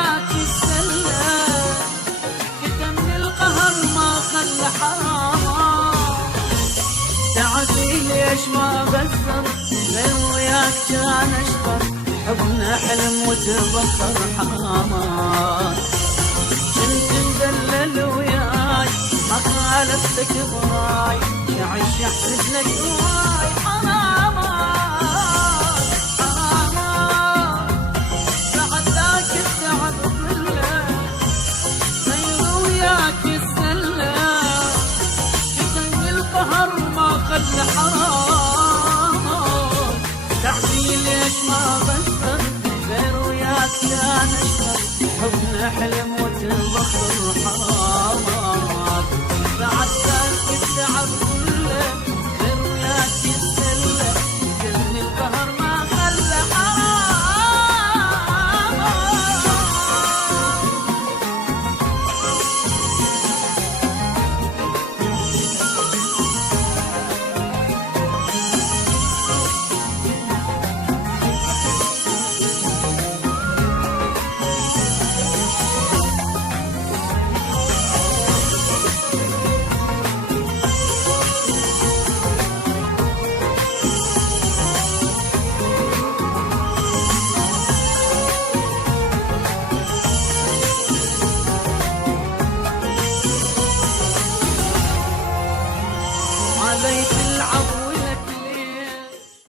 وياك السلة كتم القهر ما خلى حرام. تعبي ليش ما بذر غير وياك كان اشطر، حبنا حلم وتبخر حرام. كنت مدلل وياي ما خالفتك براي، شعش احسد لك هواي حرام حرام. بعد ذاك التعب كله غير وياك السله كتم القهر ما خلى حرام. تعبي ليش ما بشر غير وياك كان اشطر، حبنا حلم وتبخر حرام. بعد ذاك التعب